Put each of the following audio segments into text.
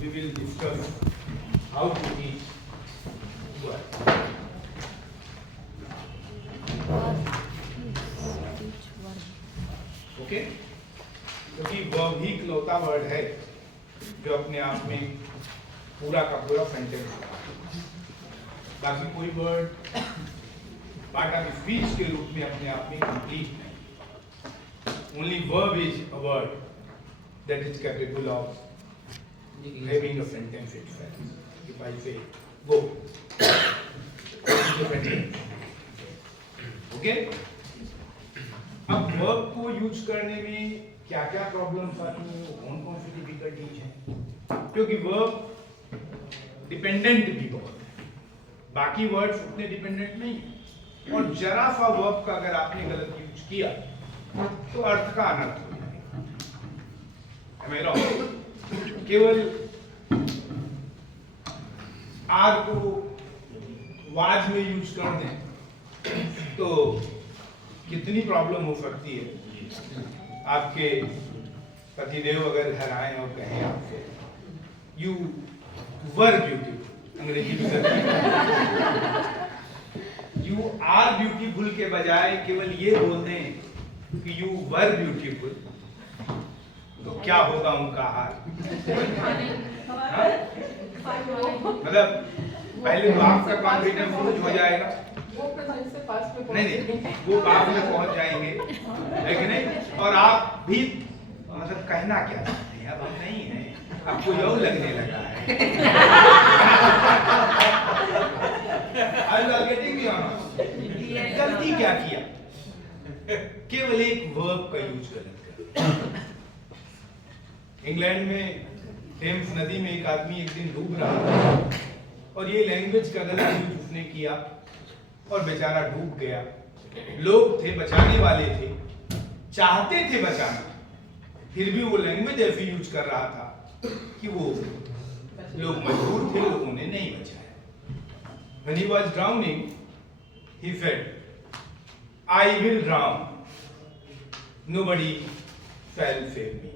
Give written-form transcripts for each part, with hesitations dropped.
we will discuss how to teach verb. Okay, क्योंकि verb ही इकलौता word है जो अपने आप में पूरा का पूरा सेंटेंस है। बाकी कोई वर्ड पार्ट ऑफ स्पीच के रूप में अपने आप में कंप्लीट नहीं। Only verb is a word that is capable of having a sentence itself. If I say go, okay? अब verb को यूज करने में क्या क्या प्रॉब्लम्स आती हैं, कौन कौन सी डिफिकल्टीज हैं, क्योंकि verb डिपेंडेंट भी बहुत है, बाकी वर्ड्स उतने डिपेंडेंट नहीं है, और जरा सा verb का अगर आपने गलत यूज किया तो अर्थ का अनर्थ हो जाएगा। केवल आर को वाज में यूज कर दें तो कितनी प्रॉब्लम हो सकती है। आपके पतिदेव अगर घर आए और कहें आपसे यू वर ब्यूटीफुल, अंग्रेजी में यू आर ब्यूटीफुल के बजाय केवल ये बोल दें कि यू वर ब्यूटीफुल, तो क्या होगा उनका हाल? मतलब पहले तो आपका कॉन्फिडेंस लूज हो जाएगा, नहीं वो बात में पहुंच जाएंगे, लेकिन और आप भी मतलब कहना क्या चाहते हैं, अब हम नहीं हैं, आपको यू लगने लगा है। गलती क्या किया? केवल एक वर्ब का यूज कर। इंग्लैंड में टेम्स नदी में एक आदमी एक दिन डूब रहा था और ये लैंग्वेज का गलत यूज उसने किया और बेचारा डूब गया। लोग थे, बचाने वाले थे, चाहते थे बचाना, फिर भी वो लैंग्वेज ऐसी यूज कर रहा था कि वो लोग मजबूर थे, लोगों ने नहीं बचाया। When he was drowning, he said, I will drown. Nobody shall save me.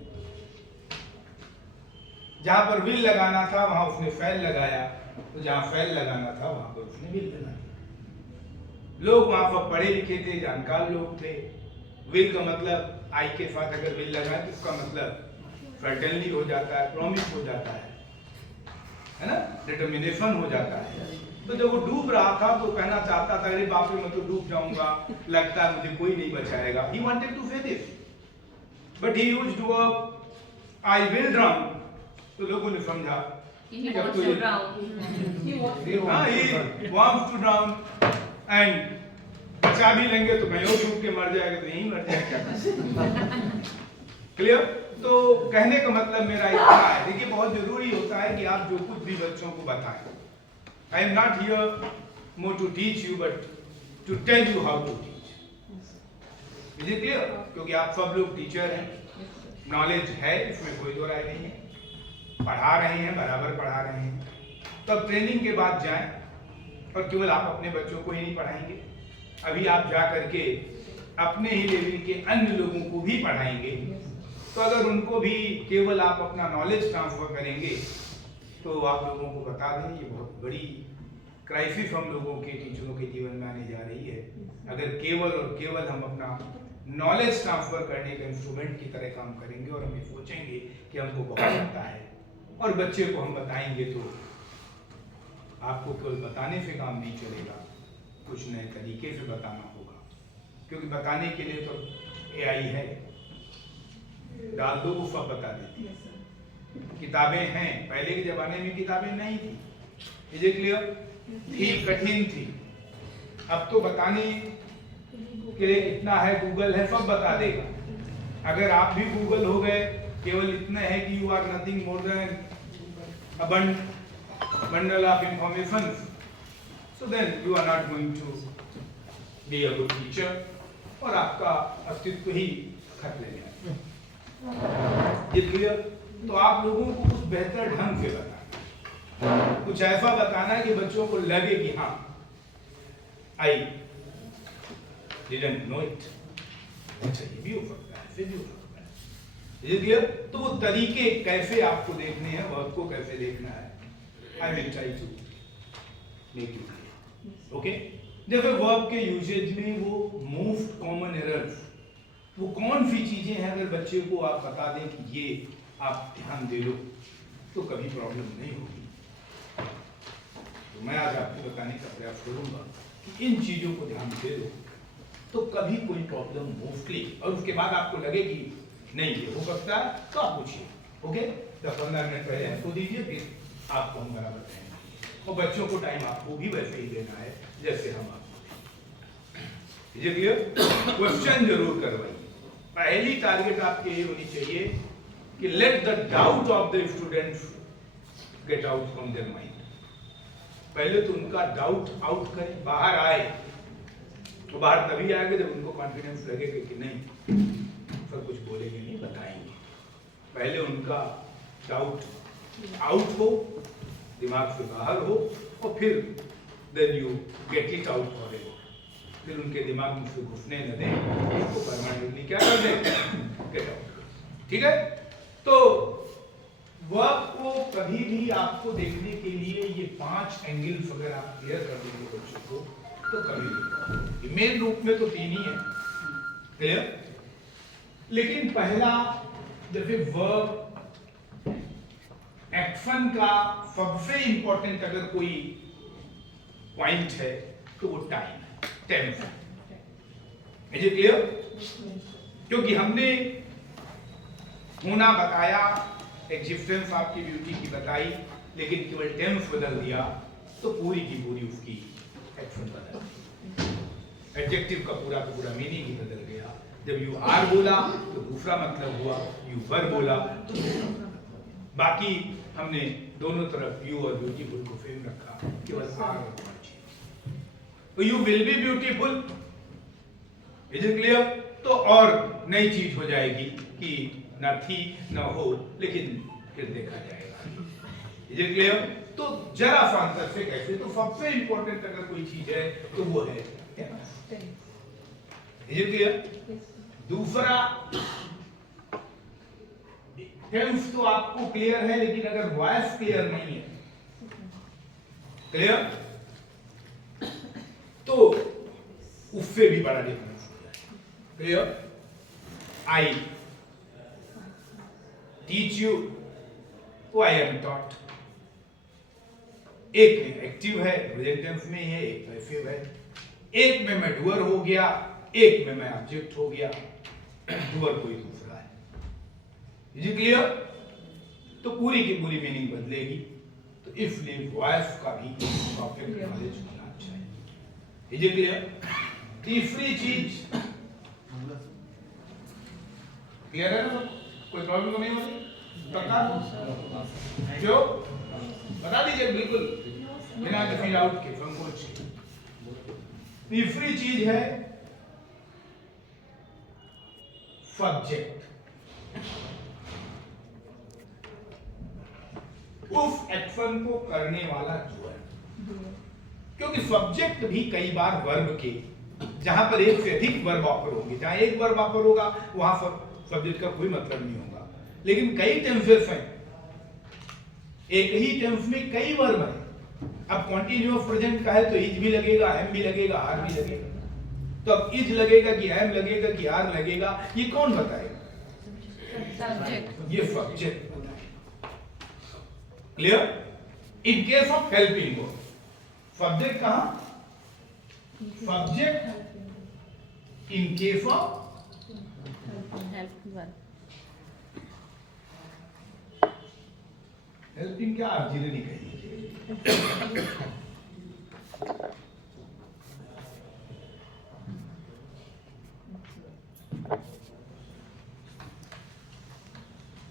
जहां पर विल लगाना था वहां उसने फैल लगाया, तो जहां फैल लगाना था वहां पर उसने विल लगाया। लोग वहां पर पढ़े लिखे थे, जानकार लोग थे। विल का मतलब आई के साथ अगर विल लगाए तो उसका मतलब सर्टेनली हो जाता है, प्रॉमिस हो जाता है ना, डिटर्मिनेशन हो जाता है। तो जब वो डूब रहा था तो कहना चाहता था अरे बाप रे मैं तो डूब जाऊंगा, लगता है मुझे कोई नहीं बचाएगा। He wanted to say this, but he used the verb I will drown. तो लोगों ने समझा he wants to drown and बचा भी लेंगे तो कहीं और डूब के मर जाएगा, तो यहीं मर जाएगा। क्लियर? तो कहने का मतलब मेरा इतना है, देखिए बहुत जरूरी होता है कि आप जो कुछ भी बच्चों को बताएं। I am not here more to teach you but to tell you how to teach. Is it clear? क्योंकि आप सब लोग टीचर हैं, नॉलेज है, इसमें कोई दो राय नहीं है, पढ़ा रहे हैं, बराबर पढ़ा रहे हैं। तब ट्रेनिंग के बाद जाएं और केवल आप अपने बच्चों को ही नहीं पढ़ाएंगे, अभी आप जा करके अपने ही लेवल के अन्य लोगों को भी पढ़ाएंगे। तो अगर उनको भी केवल आप अपना नॉलेज ट्रांसफर करेंगे तो आप लोगों को बता दें ये बहुत बड़ी क्राइसिस हम लोगों के टीचरों के जीवन में आने जा रही है। अगर केवल और केवल हम अपना नॉलेज ट्रांसफर करने के इंस्ट्रूमेंट की तरह काम करेंगे और हम ये सोचेंगे कि हमको बहुत आता है और बच्चे को हम बताएंगे, तो आपको केवल बताने से काम नहीं चलेगा, कुछ नए तरीके से बताना होगा। क्योंकि बताने के लिए तो AI है, डाल दो वो सब बता देती है। किताबें हैं, पहले के जमाने में किताबें नहीं थी, इज इट क्लियर? थी, कठिन थी। अब तो बताने के लिए इतना है, गूगल है, सब बता देगा। अगर आप भी गूगल हो गए, केवल इतना है कि you are nothing more than a bundle of information, so then you are not going to be a good teacher और आपका अस्तित्व ही खत्म हो जाएगा। ये क्लियर? तो आप लोगों को कुछ बेहतर ढंग से बताना, कुछ ऐसा बताना कि बच्चों को लगे कि हाँ I didn't know it। अच्छा ये भी हो सकता है, ऐसे भी हो सकता है। क्लियर? तो वो तरीके कैसे आपको देखने हैं, वर्ब को कैसे देखना है, I will try to make you clear. Okay, जैसे वर्ब के यूजेज में वो मोस्ट कॉमन एरर्स, वो कौन सी चीजें हैं, अगर बच्चे को आप बता दें कि ये आप ध्यान दे लो तो कभी प्रॉब्लम नहीं होगी। तो मैं आज आपको बताने का प्रयास करूंगा कि इन चीजों को ध्यान दे दो तो कभी कोई प्रॉब्लम मोस्टली, और उसके बाद आपको लगे कि नहीं ये हो सकता है तो आप पूछिए। ओके, 10-15 मिनट पहले हमको दीजिए, फिर आपको हम बराबर कहेंगे, और बच्चों को टाइम आपको भी वैसे ही देना है जैसे हम आपको। ये क्लियर? क्वेश्चन जरूर करवाइए। पहली टारगेट आपकी ये होनी चाहिए कि let the doubt of the students get out from their mind. पहले तो उनका डाउट आउट करें, बाहर आए। तो बाहर तभी आएंगे जब उनको कॉन्फिडेंस लगेगा कि नहीं सब कुछ बोलेंगे नहीं, बताएंगे। पहले उनका डाउट आउट हो, दिमाग से बाहर हो, और फिर then you get it out for it. फिर उनके दिमाग में से घुसने न दें, इसको परमानेंटली क्या कर दें, गेट आउट। ठीक है? तो वर्ब को कभी भी आपको देखने के लिए ये 5 एंगल्स अगर आप क्लियर कर देंगे बच्चों को तो कभी नहीं। मेन रूप में तो 3 ही है, क्लियर? लेकिन पहला जैसे वर्ब एक्शन का सबसे इंपॉर्टेंट अगर कोई पॉइंट है तो वो टाइम है, टेंस है। Is it clear? क्योंकि हमने होना बताया, एग्जिस्टेंस आपकी ब्यूटी की बताई, लेकिन केवल टेंस बदल दिया तो पूरी की पूरी उसकी एक्शन बदल गई। एडजेक्टिव का पूरा मीनिंग ही बदल गया। जब यू आर बोला तो दूसरा मतलब हुआ, यू वर बोला तो बाकी हमने दोनों तरफ यू और ब्यूटीफुल को फेम रखा, केवल आर और वर चीज। तो you will be beautiful, is it clear? तो और नई चीज हो जाएगी कि ना थी ना हो, लेकिन फिर देखा जाएगा। Is it clear? तो जरा सा अंतर से कैसे, तो सबसे इंपॉर्टेंट अगर कोई चीज है तो वो है इज इट क्लियर? दूसरा टेंस तो आपको क्लियर है, लेकिन अगर वॉइस क्लियर नहीं है, क्लियर, तो उससे भी बड़ा डिफरेंस हो जाए। क्लियर? आई टीच यू तो आई एम टॉट। एक में एक्टिव है, प्रेजेंट टेंस में है, एक पैसिव है। एक में मैं डूअर हो गया, एक में मैं ऑब्जेक्ट हो गया। डूअर कोई दूसरा है। Is it clear? तो पूरी की पूरी मीनिंग बदलेगी। तो इसलिए वॉइस का भी परफेक्ट नॉलेज होना चाहिए। Is it clear? तीसरी चीज क्लियर है ना? कोई प्रॉब्लम तो नहीं होगी? पक्का? क्यों? बता दीजिए बिल्कुल बिना फिल आउट के, संकोच के। तीसरी चीज है सब्जेक्ट। उस एक्शन को करने वाला जो है, क्योंकि सब्जेक्ट भी कई बार वर्ब के, जहां पर एक से अधिक वर्ब ऑफर होंगे, जहां एक वर्ब ऑफर होगा वहां सब्जेक्ट का कोई मतलब नहीं होगा। लेकिन कई टेंसेस हैं, एक ही टेंस में कई वर्ब हैं। अब कॉन्टिन्यूअस प्रेजेंट का है तो इज भी लगेगा, एम भी लगेगा, आर भी लगेगा। तो अब इज लगेगा कि एम लगेगा कि आर लगेगा, ये कौन बताएगा? सब्जेक्ट। ये सब्जेक्ट बताएगा। Clear? In case of helping verb, subject कहां? Subject in case of helping क्या आप जिले नहीं कहिए।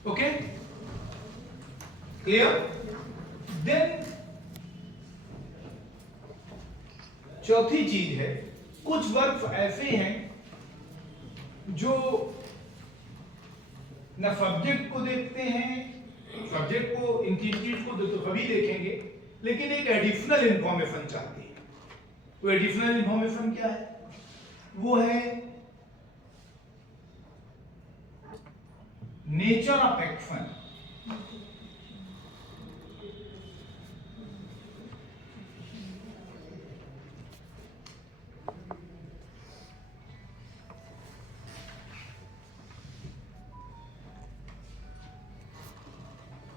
Okay, clear? देन चौथी चीज है, कुछ वर्ब ऐसे हैं जो न सब्जेक्ट को देखते हैं, सब्जेक्ट को, इंटीग्रेट को तो सभी देखेंगे, लेकिन एक एडिशनल इंफॉर्मेशन चाहते हैं। तो एडिशनल इंफॉर्मेशन क्या है? वो है nature of action.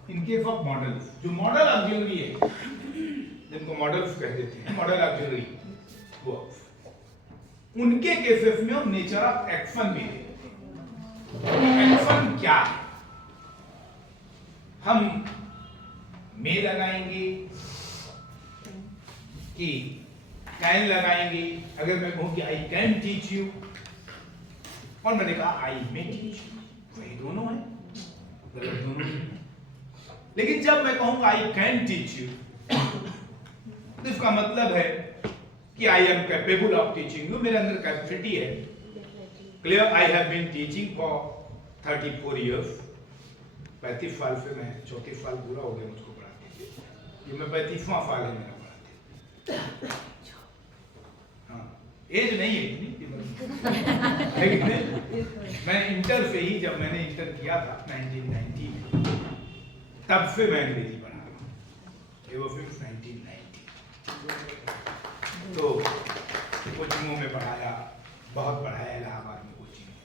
In case of models, जो मॉडल ऑक्सिलरी है, जिनको मॉडल्स कह देते हैं, मॉडल ऑक्सिलरी वर्ब्स, उनके केसेस में हम नेचर ऑफ एक्शन भी देखते हैं। एक्शन क्या है? हम में लगाएंगे कि कैन लगाएंगे। अगर मैं कहूं कि आई कैन टीच यू, और मैंने कहा आई मे टीच यू, वही दोनों है, गलत दोनों है। लेकिन जब मैं कहूंगा आई कैन टीच यू, तो इसका मतलब है कि I am capable of teaching you, मेरे अंदर कैपेसिटी है। Clear? I have been teaching for 34 years. 35 साल से, मैं 34 साल पूरा हो गया मुझको पढ़ाते, ये मैं 35वां साल है मेरा पढ़ाते। हाँ, एज नहीं है इतनी, लेकिन मैं इंटर से ही, जब मैंने इंटर किया था 1990 में, तब से मैं अंग्रेजी पढ़ा रहा हूँ। ये वो फिर 1990। तो कोचिंगों में पढ़ाया, बहुत पढ़ाया, इलाहाबाद में कोचिंग में,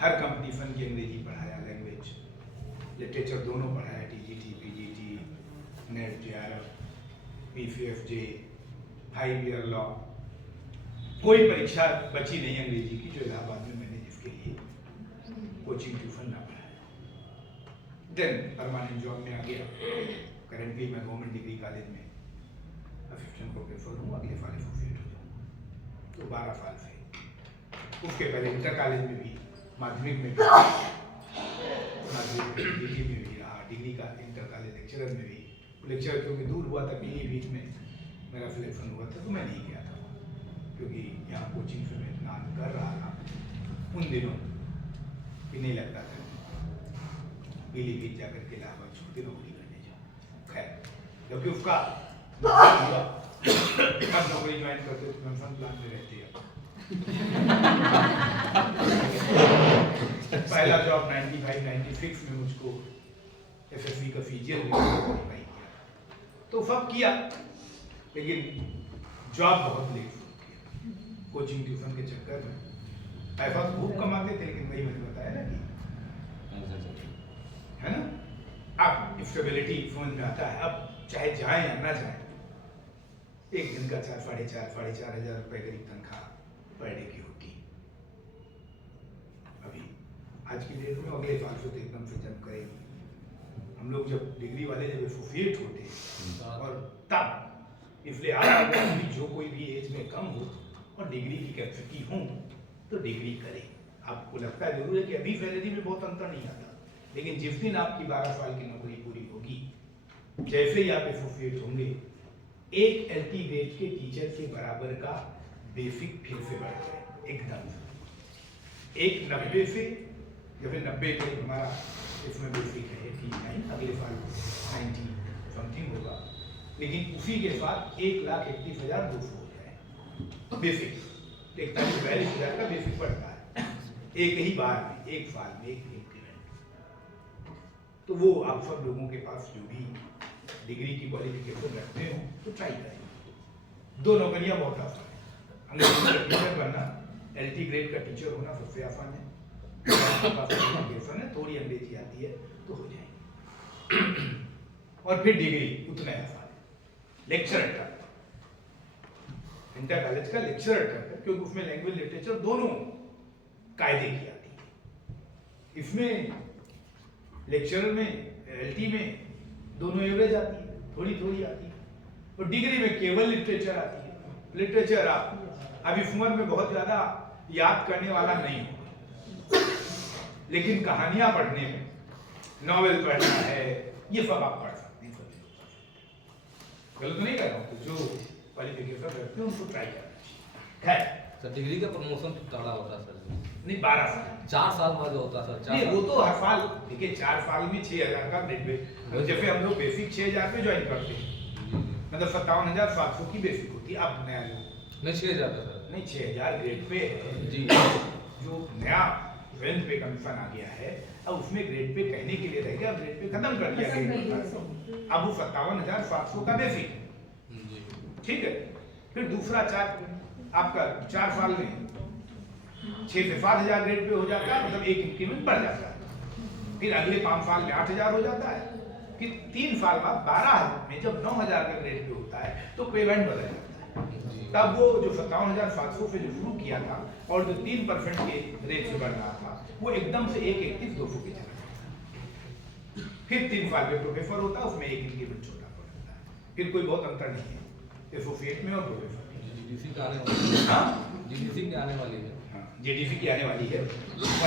हर कंपटीशन की अंग्रेजी पढ़ाया, लैंग्वेज लिटरेचर दोनों पढ़ाया, TGT, PGT, NET, JRF, PCSJ, 5 year law. कोई परीक्षा बची नहीं अंग्रेजी की जो इलाहाबाद में मैंने जिसके लिए कोचिंग ट्यूशन ना पढ़ाया। देन परमानेंट जॉब में आ गया। करेंटली मैं गवर्नमेंट डिग्री कॉलेज में असिस्टेंट प्रोफेसर हूँ, अगले साल एसोसिएट हो जाऊँ। तो 12 साल से। उसके पहले इंटर कॉलेज में भी, माध्यमिक में भी, माध्यमिक डिग्री में भी रहा, डिग्री का इंटर कॉलेज लेक्चरर में भी। लेक्चर क्योंकि दूर हुआ था, पीलीभीत में मेरा सिलेक्शन हुआ था, तो मैं नहीं गया था, क्योंकि यहाँ कोचिंग से मैं इतना कर रहा था उन दिनों कि नहीं लगता था पीलीभीत जाकर के इलाहाबाद छोड़ के नौकरी करने जाऊँ। खैर, क्योंकि उसका नौकरी ज्वाइन करते तो पेंशन प्लान में रहते हैं। पहला जॉब 95-96 में मुझको एसएससी का सीजीएल क्वालिफाई किया, तो सब किया, लेकिन जॉब बहुत लेट किया कोचिंग ट्यूशन के चक्कर में। पैसा तो खूब कमाते थे, लेकिन वही मैंने बताया ना कि है ना, अब स्टेबिलिटी समझ में आता है। अब चाहे जाए या ना जाए, एक दिन का 4,500-4,500 रुपए करीब तनख्वाह पर डे की होती। अभी आज की डेट में अगले साल से तो एकदम से जम करेगी। हम लोग जब डिग्री वाले जब एसोसिएट होते और तब, इसलिए आज जो कोई भी एज में कम हो और डिग्री की कैपेसिटी हो तो डिग्री करे। आपको लगता है जरूर है कि अभी सैलरी में बहुत अंतर नहीं आता, लेकिन जिस दिन आपकी 12 साल की नौकरी पूरी होगी, जैसे ही आप एसोसिएट होंगे, एक एलटी ग्रेड के टीचर के बराबर का बेसिक फिर से बढ़ जाए एकदम। एक 90 से, जैसे 90 करीब हमारा इसमें बेसिक है 89, अगले साल 90 समथिंग होगा, लेकिन उसी के साथ 1,31,200 हो जाए बेसिक। 41,42,000 का बेसिक बढ़ता है एक ही बार में, एक साल में, एक इंक्रीमेंट। तो वो आप सब लोगों के पास जो भी डिग्री की क्वालिफिकेशन रखते हो तो ट्राई करें। 2 नौकरियां बहुत आसान है। अंग्रेजी का टीचर बनना, एलटी ग्रेड का टीचर होना सबसे आसान है। क्वालिफिकेशन है, थोड़ी अंग्रेजी आती है तो हो जाएगी। और फिर डिग्री उतना आसान है। लेक्चरर तक, इंटर कॉलेज का लेक्चरर तक, क्योंकि उसमें लैंग्वेज लिटरेचर दोनों कायदे की आती है। इसमें लेक्चरर में, एलटी में दोनों एवरेज आती है, थोड़ी थोड़ी आती है। और डिग्री में केवल लिटरेचर आती है। लिटरेचर आप अभी उम्र में बहुत ज्यादा याद करने वाला नहीं होगा, लेकिन कहानियां पढ़ने में, नॉवेल पढ़ना है, ये सब आप पढ़ सकते हैं। गलत तो नहीं कर रहा हूँ, जो क्वालिफिकेशन रखते हैं उनको ट्राई करना चाहिए। सर डिग्री का प्रमोशन तगड़ा होता है सर? नहीं, 12 साल, 4 साल बाद होता है सर? नहीं, वो तो हर साल, देखिए 4 साल में 6,000 का ग्रेड पे, जैसे हम लोग बेसिक 6,000 पे ज्वाइन करते हैं, मतलब 57,700 की बेसिक होती है। अब नया जो नहीं 6,000 का सर? नहीं, 6,000 ग्रेड पे है जी। जो नया 12th पे कमीशन आ गया है, अब उसमें ग्रेड पे कहने के लिए रह गया, ग्रेड पे खत्म कर दिया ग्रेड। अब वो 57,700 का बेसिक है, ठीक है। फिर दूसरा 4 साल में 6 से 7,000 ग्रेड पे हो जाता है, मतलब एक इंक्रीमेंट बढ़ जाता है। फिर अगले 5 साल में 8,000 हो जाता है। फिर 3 साल बाद 12,000 में जब 9,000 का ग्रेड पे होता है तो पेमेंट बदल जाता है। तब वो जो 57,700 से जो शुरू किया था और जो 3% के रेट से बढ़ रहा था, वो एकदम से 1,31,200 पे चला गया। फिर 3 साल में प्रोफेसर होता है, उसमें एक इंक्रीमेंट छोटा पड़ता है। फिर कोई बहुत अंतर नहीं है एसोसिएट में और प्रोफेसर में। जीडीसी की आने वाली है। हाँ, जीडीसी की आने वाली है। हाँ, जीडीसी की आने वाली है,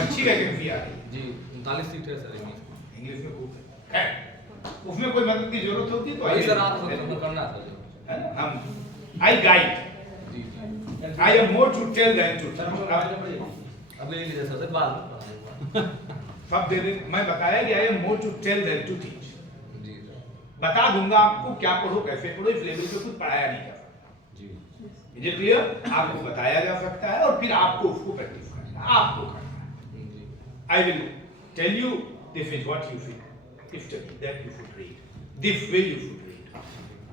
अच्छी वैकेंसी आ रही है जी 39 सीट है सर इंग्लिश में खूब है। उसमें कोई मदद की जरूरत होती तो वही सर आप करना है सर है ना। हम आई गाइड, जी I am more to tell them to अब ले लीजिए सर बाद सब दे दे। मैं बताया कि I am more to tell them to teach, जी सर बता दूंगा आपको क्या पढ़ो कैसे पढ़ो, इस लेवल पे कुछ पढ़ाया नहीं जा सकता। जी मुझे क्लियर, आपको बताया जा सकता है और फिर आपको उसको प्रैक्टिस करना है, आपको करना है। जी I will tell you this is what you should study, that you should read, this way you should read.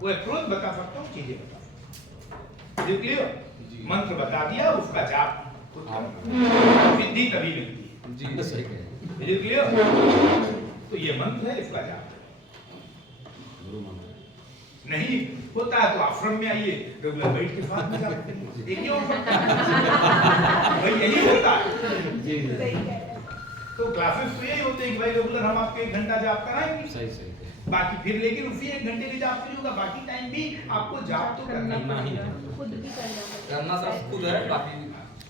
वो अप्रोच बता सकता हूँ, चीजें बता सकता हूँ। मुझे क्लियर, जी। मंत्र बता दिया, उसका जाप खुद करना, सिद्धि तभी मिलती है। जी सही है मुझे क्लियर, तो ये मंत्र है, इसका जाप नहीं होता है तो आश्रम में आइए, रेगुलर वेट के साथ में जाते हैं, एक ही हो सकता है, भाई यही होता है। जी तो क्लासेस तो यही होते हैं कि भाई रेगुलर हम आपके 1 घंटा जाप कराएंगे, सही बाकी फिर लेकिन उसी 1 घंटे के जाप से होगा, बाकी टाइम भी आपको जाप तो करना ही है। करना सर खुद है बाकी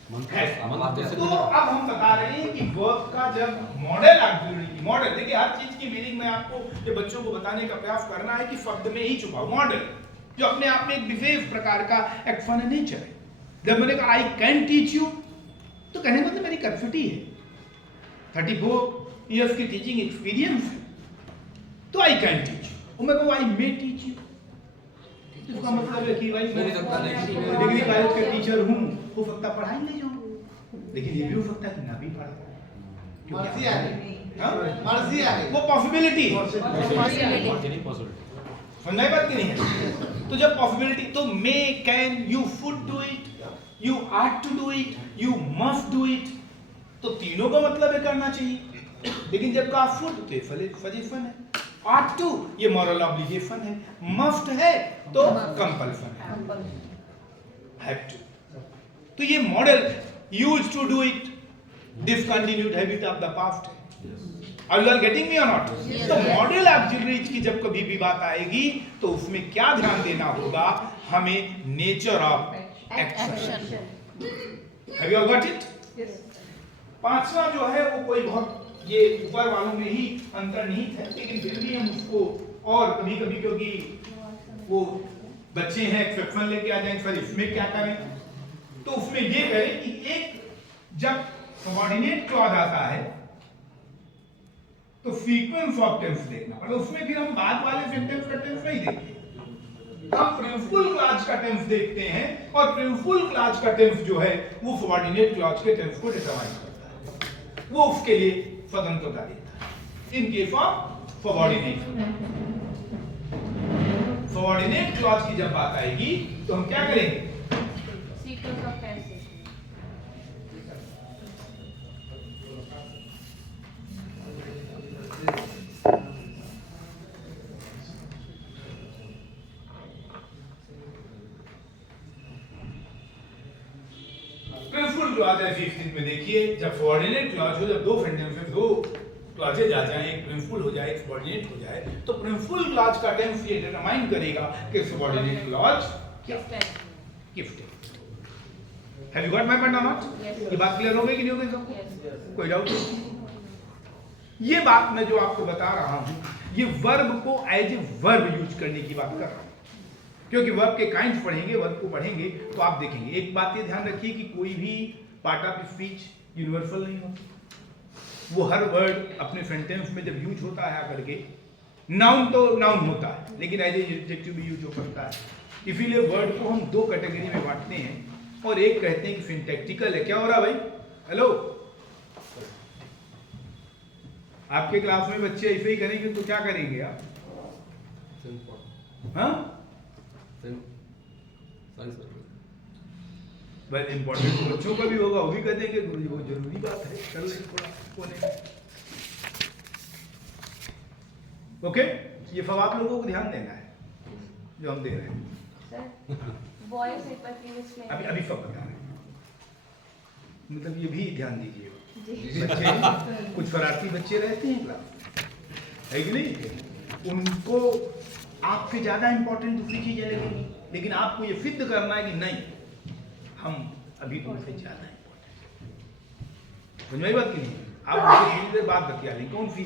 तो अब हम बता रहे हैं कि वर्ब का जब मॉडल ऑक्सिलरी, मॉडल देखिए हर चीज की मीनिंग में आपको ये बच्चों को बताने का प्रयास करना है कि शब्द में ही छुपा मॉडल जो अपने आप में एक विशेष प्रकार का एक फन नेचर है। जब मैंने कहा आई कैन टीच यू, तो कहने का मतलब मेरी कैपेसिटी है, 34 इयर्स की टीचिंग एक्सपीरियंस है, तो आई कैन टीच यू। मैं कहूँ आई मे टीच यू, इसका मतलब है कि भाई मैं डिग्री कॉलेज का टीचर हूँ, हो सकता पढ़ाई ले जाऊँ, लेकिन ये भी हो सकता है कि ना भी पढ़ा, मर्जी आ गई, हाँ? मर्जी आ गई, वो पॉसिबिलिटी समझाई बात की नहीं है। तो जब पॉसिबिलिटी, तो may can you should do it, you ought to do it, you must do it, तो तीनों का मतलब है करना चाहिए। लेकिन जब का शुड तो सजेशन है, आर्ट टू ये मॉरल ऑब्लिगेशन है, मस्ट है तो कंपल्सन है, हैव टू। तो ये modal used to do it, discontinued habit of the past है। Are you all getting me or not? तो मॉडल ऑक्सिलरीज की जब कभी भी बात आएगी तो उसमें क्या ध्यान देना होगा, हमें nature of action. Have you all got it? पांचवा जो है वो कोई बहुत ये ऊपर वालों में ही अंतर्निहित है, लेकिन फिर भी हम उसको और कभी कभी, क्योंकि वो बच्चे हैं एक्सेप्शन लेके आ जाएंगे सर इसमें क्या करें, तो उसमें ये करें कि एक जब सबऑर्डिनेट क्लॉज आता है तो सीक्वेंस ऑफ टेंस देखना, मतलब उसमें फिर हम बाद वाले सेंटेंस का टेंस नहीं देखते, हम प्रिंसिपल क्लॉज का टेंस देखते हैं, और प्रिंसिपल क्लॉज का टेंस जो है वो सबऑर्डिनेट क्लॉज के टेंस को डिटरमाइन करता है, वो उसके लिए स्वतंत्रता देता है। In case of subordinate, subordinate clause की जब बात आएगी तो हम क्या करेंगे, sequence of tenses. Principal clause ऐसी स्थिति में देखिए जब सबऑर्डिनेट क्लॉज हो, जब दो सेंटेंसेस, दो क्लॉजेज आ जाए, एक प्रिंसिपल हो जाए, एक सबऑर्डिनेट हो जाए, तो प्रिंसिपल क्लॉज का टेंस ये डिटरमाइन करेगा कि सबऑर्डिनेट क्लॉज क्या गिफ्ट है। Have you got my point और नॉट? ये बात क्लियर हो गई कि नहीं हो गई सबको? कोई डाउट? ये बात मैं जो आपको बता रहा हूं, ये वर्ब को एज ए वर्ब यूज करने की बात कर रहा हूं, क्योंकि वर्ब के काइंड्स पढ़ेंगे, वर्ब को पढ़ेंगे तो आप देखेंगे। एक बात ये ध्यान रखिए कि कोई भी पार्ट ऑफ स्पीच यूनिवर्सल नहीं होता, वो हर वर्ड अपने सेंटेंस में जब यूज होता है आकर के, नाउन तो नाउन होता है लेकिन एज एडजेक्टिव भी यूज हो सकता है। इसीलिए वर्ड को हम दो कैटेगरी में बांटते हैं, और एक कहते हैं कि सिंटैक्टिकल है। क्या हो रहा है भाई? हेलो, आपके क्लास में बच्चे ऐसे ही करेंगे तो क्या करेंगे आप? हाँ, सॉरी सर। बस इम्पोर्टेंट तो बच्चों का भी होगा, वो भी कह देंगे गुरुजी बहुत जरूरी बात है, कर ले थोड़ा कोने में। ओके, ये सब आप लोगों को ध्यान देना है जो हम दे रहे हैं। सर वॉइस हाइपरकिनेसिस अभी अभी सब बता रहे हैं, मतलब ये भी ध्यान दीजिए। जी बच्चे कुछ शरारती बच्चे रहते हैं क्लास, है कि नहीं? उनको आपसे ज्यादा इंपॉर्टेंट दूसरी चीजें लगेंगी, लेकिन आपको ये सिद्ध करना है कि नहीं, हम अभी उनसे ज्यादा इंपॉर्टेंट। समझ में आई बात की नहीं? आप उनसे थोड़ी देर बाद बतिया लें, कौन सी